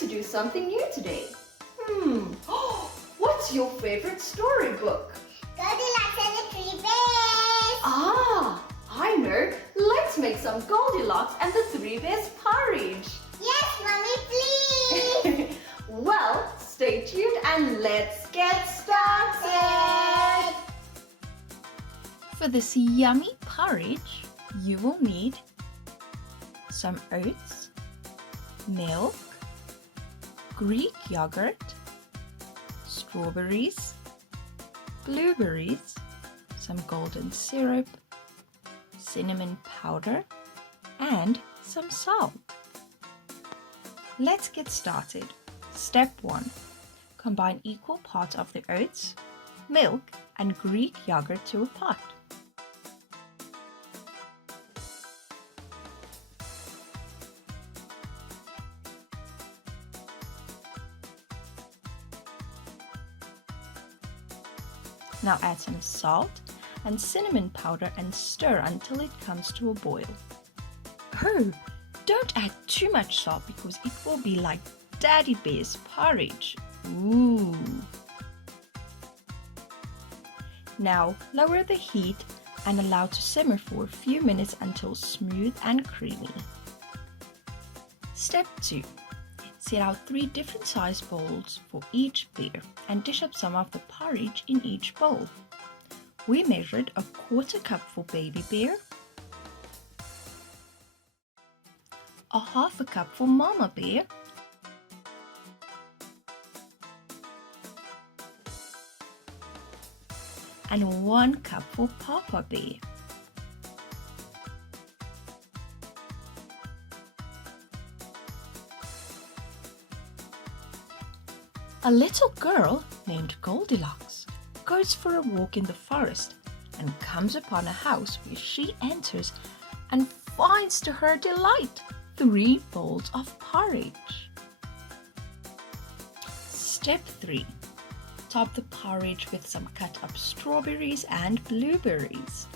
to do something new today. What's your favorite storybook? Goldilocks and the Three Bears. Ah, I know. Let's make some Goldilocks and the Three Bears Porridge. Yes, Mommy, please. Well, stay tuned and let's get started. For this yummy porridge, you will need some oats, milk, Greek yogurt, strawberries, blueberries, some golden syrup, cinnamon powder, and some salt. Let's get started. Step 1. Combine equal parts of the oats, milk, and Greek yogurt to a pot. Now add some salt and cinnamon powder and stir until it comes to a boil. Oh, don't add too much salt because it will be like Daddy Bear's porridge. Ooh! Now lower the heat and allow to simmer for a few minutes until smooth and creamy. Step 2. Set out 3 different size bowls for each bear and dish up some of the porridge in each bowl. We measured a 1/4 cup for baby bear, a 1/2 cup for mama bear, and 1 cup for papa bear. A little girl named Goldilocks goes for a walk in the forest and comes upon a house where she enters and finds to her delight 3 bowls of porridge. Step 3. Top the porridge with some cut up strawberries and blueberries.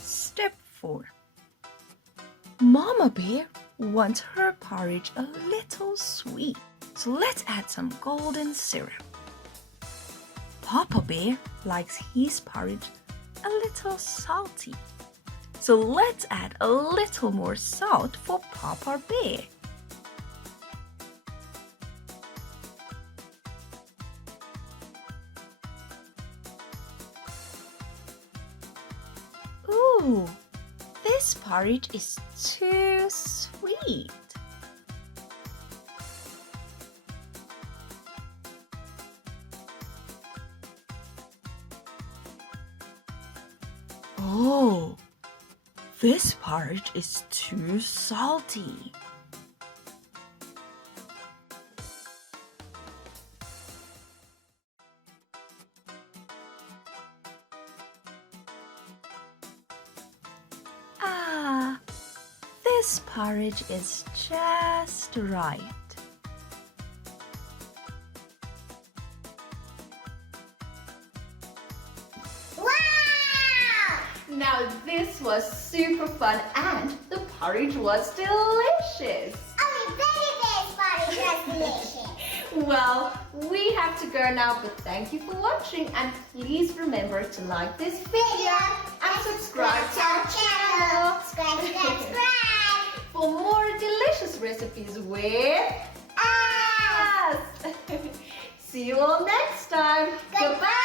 Step 4. Mama Bear wants her porridge a little sweet, so let's add some golden syrup. Papa Bear likes his porridge a little salty, so let's add a little more salt for Papa Bear. Ooh, this porridge is too sweet. Oh, this porridge is too salty. This porridge is just right. Wow! Now this was super fun and the porridge was delicious. Only Baby Bear's porridge was delicious. Well, we have to go now, but thank you for watching and please remember to like this video and subscribe to our channel. Subscribe. For more delicious recipes with us. See you all next time. Goodbye.